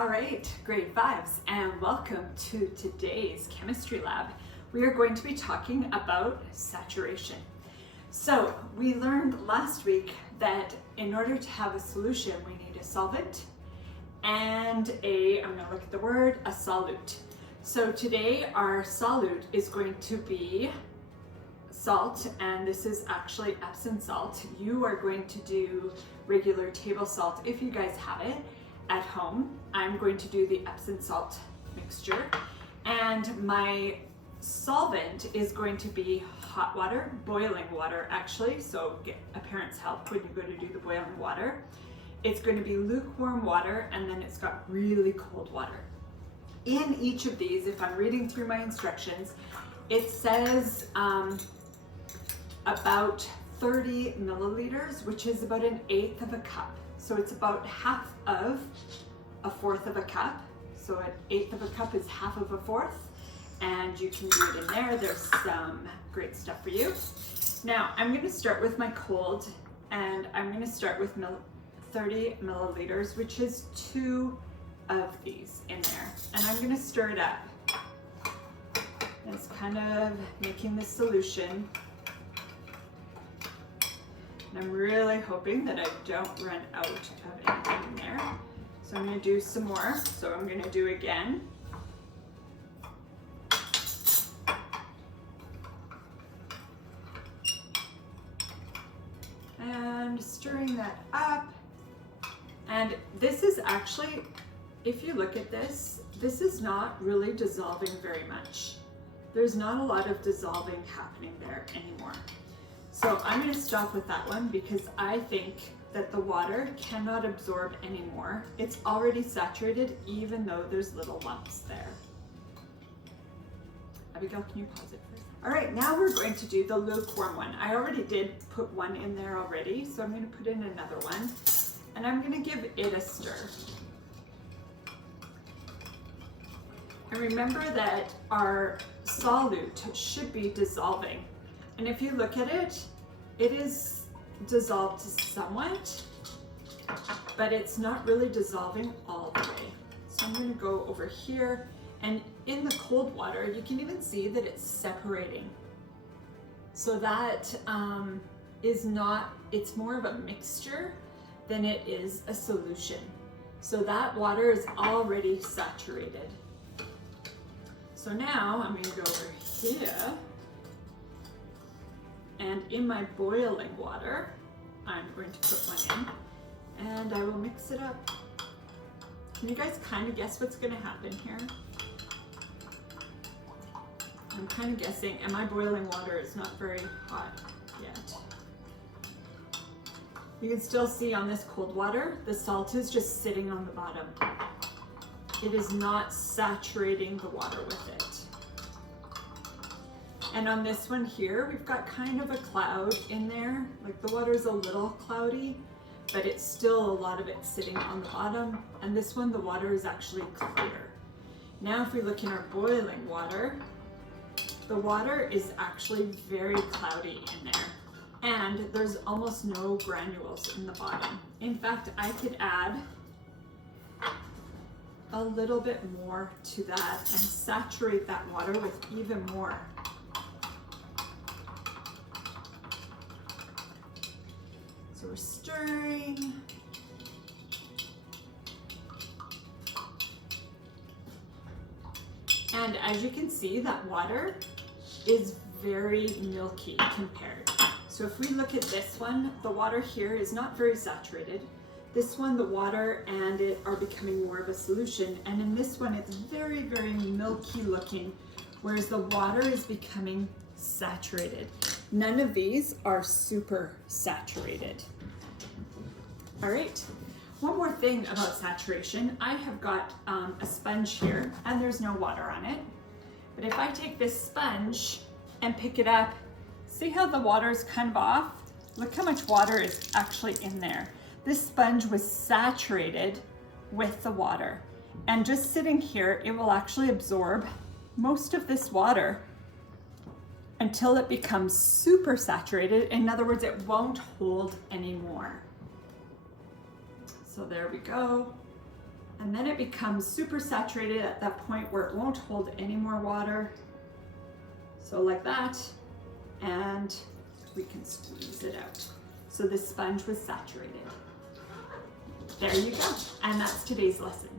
All right, grade fives, and welcome to today's chemistry lab. We are going to be talking about saturation. So we learned last week that in order to have a solution, we need a solvent and I'm gonna look at the word, a solute. So today our solute is going to be salt, and this is actually Epsom salt. You are going to do regular table salt if you guys have it at home. I'm going to do the Epsom salt mixture, and my solvent is going to be hot water, boiling water actually, so get a parent's help when you go to do the boiling water. It's going to be lukewarm water, and then it's got really cold water. In each of these, if I'm reading through my instructions, it says about 30 milliliters, which is about 1/8 of a cup. So it's about half of a fourth of a cup. So 1/8 of a cup is half of a fourth, and you can do it in there. There's some great stuff for you. Now I'm going to start with my cold, and I'm going to start with 30 milliliters, which is 2 of these in there, and I'm going to stir it up. It's kind of making the solution. And I'm really hoping that I don't run out of anything in there. So I'm going to do some more. So I'm going to do again. And stirring that up. And this is actually, if you look at this, this is not really dissolving very much. There's not a lot of dissolving happening there anymore. So I'm going to stop with that one because I think that the water cannot absorb anymore. It's already saturated even though there's little lumps there. Abigail, can you pause it first? All right, now we're going to do the lukewarm one. I already did put one in there already, so I'm going to put in another one, and I'm going to give it a stir. And remember that our solute should be dissolving. And if you look at it, it is dissolved somewhat, but it's not really dissolving all the way. So I'm going to go over here, and in the cold water, you can even see that it's separating. So that is not, it's more of a mixture than it is a solution. So that water is already saturated. So now I'm going to go over here, and in my boiling water, I'm going to put one in, and I will mix it up. Can you guys kind of guess what's going to happen here? I'm kind of guessing, and my boiling water is not very hot yet. You can still see on this cold water, the salt is just sitting on the bottom. It is not saturating the water with it. And on this one here, we've got kind of a cloud in there. Like the water's a little cloudy, but it's still a lot of it sitting on the bottom. And this one, the water is actually clear. Now if we look in our boiling water, the water is actually very cloudy in there. And there's almost no granules in the bottom. In fact, I could add a little bit more to that and saturate that water with even more. So we're stirring. And as you can see, that water is very milky compared. So if we look at this one, the water here is not very saturated. This one, the water and it are becoming more of a solution. And in this one, it's very, very milky looking, whereas the water is becoming saturated. None of these are super saturated. All right, one more thing about saturation. I have got a sponge here, and there's no water on it. But if I take this sponge and pick it up, see how the water is kind of off? Look how much water is actually in there. This sponge was saturated with the water, and just sitting here, it will actually absorb most of this water until it becomes super saturated. In other words, it won't hold anymore. So there we go. And then it becomes super saturated at that point where it won't hold any more water. So like that, and we can squeeze it out. So the sponge was saturated. There you go. And that's today's lesson.